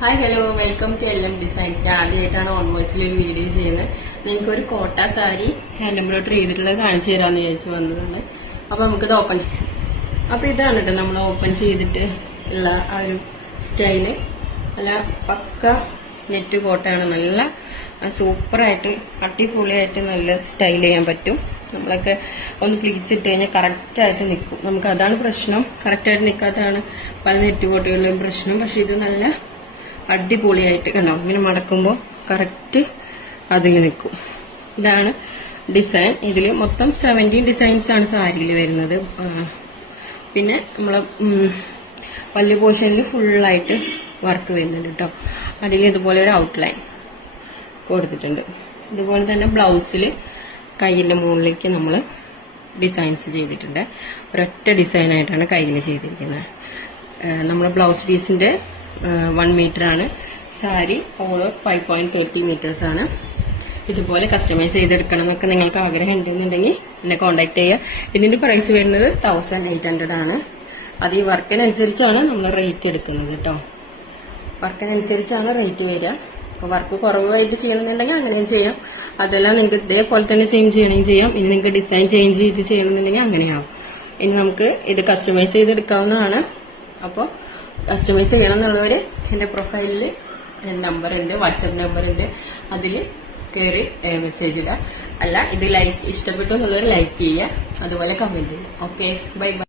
Hi hello welcome to LM designs. ഞാൻ ആദ്യമായിട്ടാണ് on വോയിസിൽ ഒരു വീഡിയോ ചെയ്യുന്നത്. നിങ്ങൾക്ക് ഒരു കോട്ട സാരി ഹാൻഡ് എംബ്രോയിഡറി ചെയ്തിട്ടുള്ളത് കാണിച്ചു തരാമെന്ന് വിചാരിച്ചു വന്നതാണ്. അപ്പൊ നമുക്കിത് ഓപ്പൺ ചെയ്യാം. അപ്പൊ ഇതാണ് കേട്ടോ നമ്മൾ ഓപ്പൺ ചെയ്തിട്ട് ഉള്ള ആ ഒരു സ്റ്റൈല്. നല്ല പക്ക നെറ്റ് കോട്ടയാണ്. നല്ല സൂപ്പറായിട്ട് അടിപൊളിയായിട്ട് നല്ല സ്റ്റൈൽ ചെയ്യാൻ പറ്റും. നമ്മളൊക്കെ ഒന്ന് പ്ലീറ്റ്സ് ഇട്ട് കഴിഞ്ഞാൽ കറക്റ്റായിട്ട് നിൽക്കും. നമുക്ക് അതാണ് പ്രശ്നം, കറക്റ്റായിട്ട് നിൽക്കാത്തതാണ് പല നെറ്റ് കോട്ടകളിലും പ്രശ്നം. പക്ഷെ ഇത് നല്ല അടിപൊളിയായിട്ട് കണ്ടോ, ഇങ്ങനെ മടക്കുമ്പോൾ കറക്റ്റ് അതിൽ നിൽക്കും. ഇതാണ് ഡിസൈൻ. ഇതിൽ മൊത്തം 17 ഡിസൈൻസ് ആണ് സാരിയിൽ വരുന്നത്. പിന്നെ നമ്മളെ പല്ല് പോർഷനിൽ ഫുള്ളായിട്ട് വർക്ക് വരുന്നുണ്ട് കേട്ടോ. അതിൽ ഇതുപോലെ ഒരു ഔട്ട്ലൈൻ കൊടുത്തിട്ടുണ്ട്. ഇതുപോലെ തന്നെ ബ്ലൗസിൽ കയ്യിൻ്റെ മുകളിലേക്ക് നമ്മൾ ഡിസൈൻസ് ചെയ്തിട്ടുണ്ട്. ഒരൊറ്റ ഡിസൈനായിട്ടാണ് കയ്യിൽ ചെയ്തിരിക്കുന്നത്. നമ്മുടെ ബ്ലൗസ് പീസിന്റെ 1 മീറ്റർ ആണ്. സാരി ഓവർ 5.30 മീറ്റേഴ്സ് ആണ്. ഇതുപോലെ കസ്റ്റമൈസ് ചെയ്തെടുക്കണം എന്നൊക്കെ നിങ്ങൾക്ക് ആഗ്രഹം ഉണ്ടെന്നുണ്ടെങ്കിൽ എന്നെ കോൺടാക്ട് ചെയ്യുക. ഇതിന്റെ പ്രൈസ് വരുന്നത് 1800 ആണ്. അത് ഈ വർക്കിനനുസരിച്ചാണ് നമ്മൾ റേറ്റ് എടുക്കുന്നത് കേട്ടോ. വർക്കിനനുസരിച്ചാണ് റേറ്റ് വരിക. അപ്പോൾ വർക്ക് കുറവായിട്ട് ചെയ്യണമെന്നുണ്ടെങ്കിൽ അങ്ങനെയും ചെയ്യാം. അതെല്ലാം നിങ്ങൾക്ക് ഇതേപോലെ തന്നെ സെയിം ചെയ്യണമെങ്കിൽ ചെയ്യാം. ഇനി നിങ്ങൾക്ക് ഡിസൈൻ ചേഞ്ച് ചെയ്ത് ചെയ്യണമെന്നുണ്ടെങ്കിൽ അങ്ങനെയാവും. ഇനി നമുക്ക് ഇത് കസ്റ്റമൈസ് ചെയ്തെടുക്കാവുന്നതാണ്. അപ്പോൾ കസ്റ്റമൈസ് ചെയ്യണം എന്നുള്ളവര് എന്റെ പ്രൊഫൈലിൽ നമ്പർ ഉണ്ട്, വാട്സാപ്പ് നമ്പർ ഉണ്ട്. അതിൽ കയറി മെസ്സേജ് ഇടുക. അല്ല ഇത് ലൈക്ക് ഇഷ്ടപ്പെട്ടു എന്നുള്ളവർ ലൈക്ക് ചെയ്യുക, അതുപോലെ കമന്റ് ചെയ്യുക. Okay, bye bye.